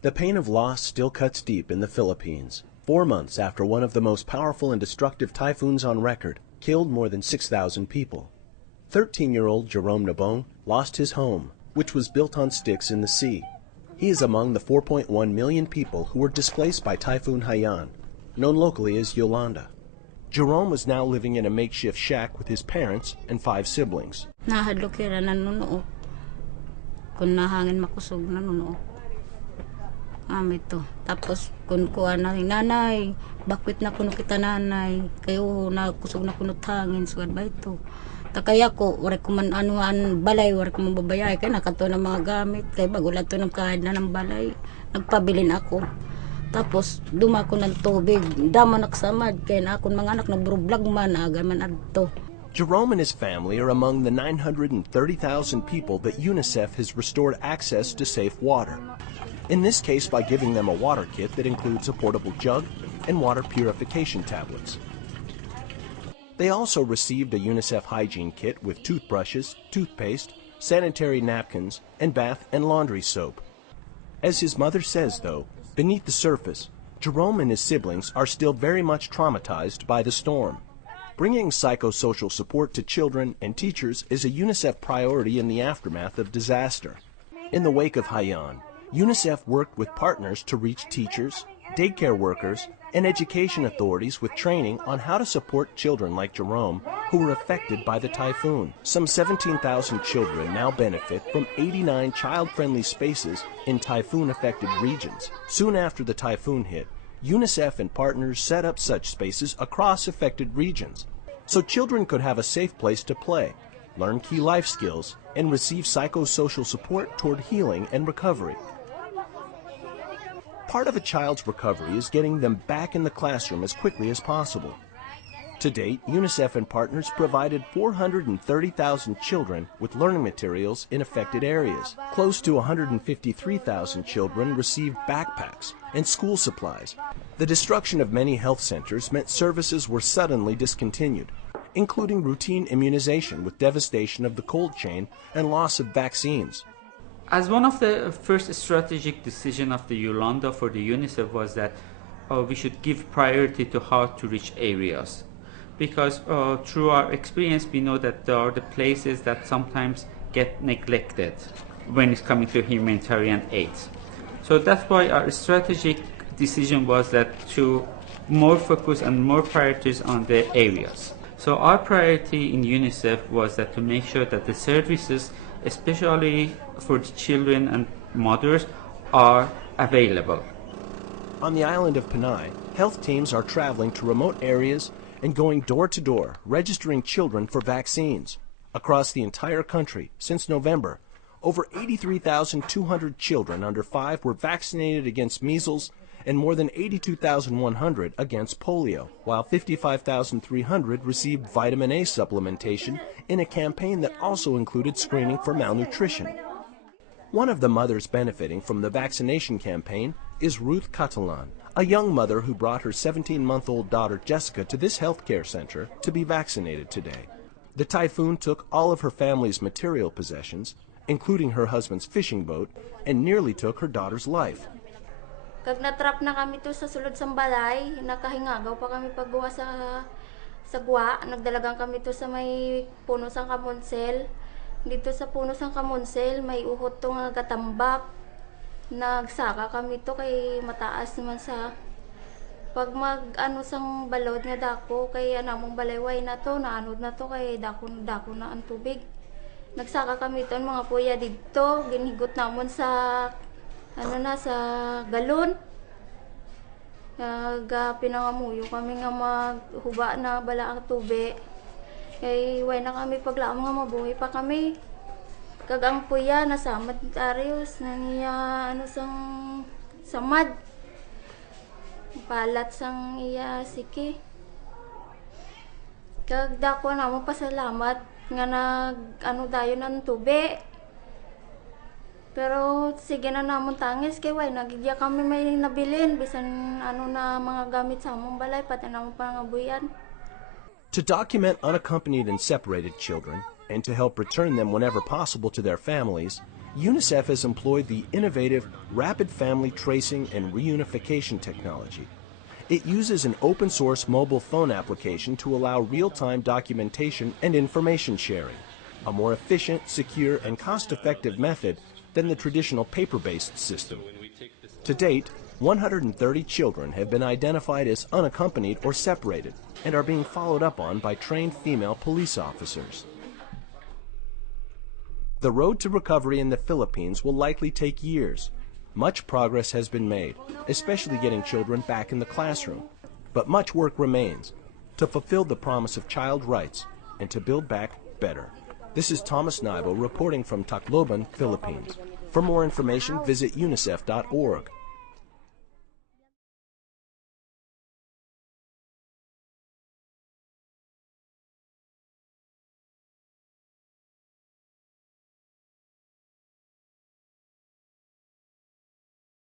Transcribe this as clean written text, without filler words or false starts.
The pain of loss still cuts deep in the Philippines, 4 months after one of the most powerful and destructive typhoons on record killed more than 6,000 people. 13-year-old Jerome Nabong lost his home, which was built on sticks in the sea. He is among the 4.1 million people who were displaced by Typhoon Haiyan, known locally as Yolanda. Jerome was now living in a makeshift shack with his parents and 5 siblings. Nahadlok kira nanuno. Kung nahangin makusog nanuno. Ito. Tapos kung kuha na nanay, bakwit na kuno kita nanay, kayo nakusog na kuno hangin, suwad ba ito? Takaya ko, wari ko man anuan balay, wari ko man babayay, kaya nakato ng mga gamit, kaya bagulat to ng kahit na ng balay, nagpabilin ako. Tapos dumako ng tubig, dama naksamad, kaya na akong mga anak nagburublag man, aga man adto. Jerome and his family are among the 930,000 people that UNICEF has restored access to safe water. In this case by giving them a water kit that includes a portable jug and water purification tablets. They also received a UNICEF hygiene kit with toothbrushes, toothpaste, sanitary napkins, and bath and laundry soap. As his mother says, though, beneath the surface, Jerome and his siblings are still very much traumatized by the storm. Bringing psychosocial support to children and teachers is a UNICEF priority in the aftermath of disaster. In the wake of Haiyan, UNICEF worked with partners to reach teachers, daycare workers, and education authorities with training on how to support children like Jerome who were affected by the typhoon. Some 17,000 children now benefit from 89 child-friendly spaces in typhoon-affected regions. Soon after the typhoon hit, UNICEF and partners set up such spaces across affected regions, so children could have a safe place to play, learn key life skills, and receive psychosocial support toward healing and recovery. Part of a child's recovery is getting them back in the classroom as quickly as possible. To date, UNICEF and partners provided 430,000 children with learning materials in affected areas. Close to 153,000 children received backpacks and school supplies. The destruction of many health centers meant services were suddenly discontinued, including routine immunization with devastation of the cold chain and loss of vaccines. As one of the first strategic decisions of the Yolanda for the UNICEF was that we should give priority to hard to reach areas. Because through our experience we know that there are the places that sometimes get neglected when it's coming to humanitarian aid. So that's why our strategic decision was that to more focus and more priorities on the areas. So our priority in UNICEF was that to make sure that the services, especially for the children and mothers, are available. On the island of Panay, health teams are traveling to remote areas and going door to door, registering children for vaccines. Across the entire country, since November, over 83,200 children under 5 were vaccinated against measles and more than 82,100 against polio, while 55,300 received vitamin A supplementation in a campaign that also included screening for malnutrition. One of the mothers benefiting from the vaccination campaign is Ruth Catalan, a young mother who brought her 17-month-old daughter Jessica to this healthcare center to be vaccinated today. The typhoon took all of her family's material possessions, including her husband's fishing boat, and nearly took her daughter's life. Kag natrap na kami to sa sulod sang balay, nakahingagaw pa kami paggawa sa gwa, nagdalagang kami to sa may puno sang kamonsel. Dito sa puno sang kamonsel, may uhot to nga gatambak. Nagsaka kami to kay mataas naman sa pag mag-ano sang balod nga dako kay anamong balayway na to, naanod na to kay dako na ang tubig. Nagsaka kami to mga kuya dito, ginigot namon sa sa galon. Pinangamuyo kami nga maghuba na bala ang tubig. Kay way na kami paglaom nga mabuhay pa kami. Kag ang puya nasamad arios na niya sang samad. Balat sang iya siki. Kag dako na mo pasalamat nga dayon ang tubig. Pero sige na namon tangis kay way nagigya kami may nabilin bisan na mga gamit sa among balay pati namon pangabuyan. To document unaccompanied and separated children, and to help return them whenever possible to their families, UNICEF has employed the innovative Rapid Family Tracing and Reunification technology. It uses an open-source mobile phone application to allow real-time documentation and information sharing, a more efficient, secure, and cost-effective method than the traditional paper-based system. To date, 130 children have been identified as unaccompanied or separated and are being followed up on by trained female police officers. The road to recovery in the Philippines will likely take years. Much progress has been made, especially getting children back in the classroom. But much work remains to fulfill the promise of child rights and to build back better. This is Thomas Naibo reporting from Tacloban, Philippines. For more information, visit unicef.org.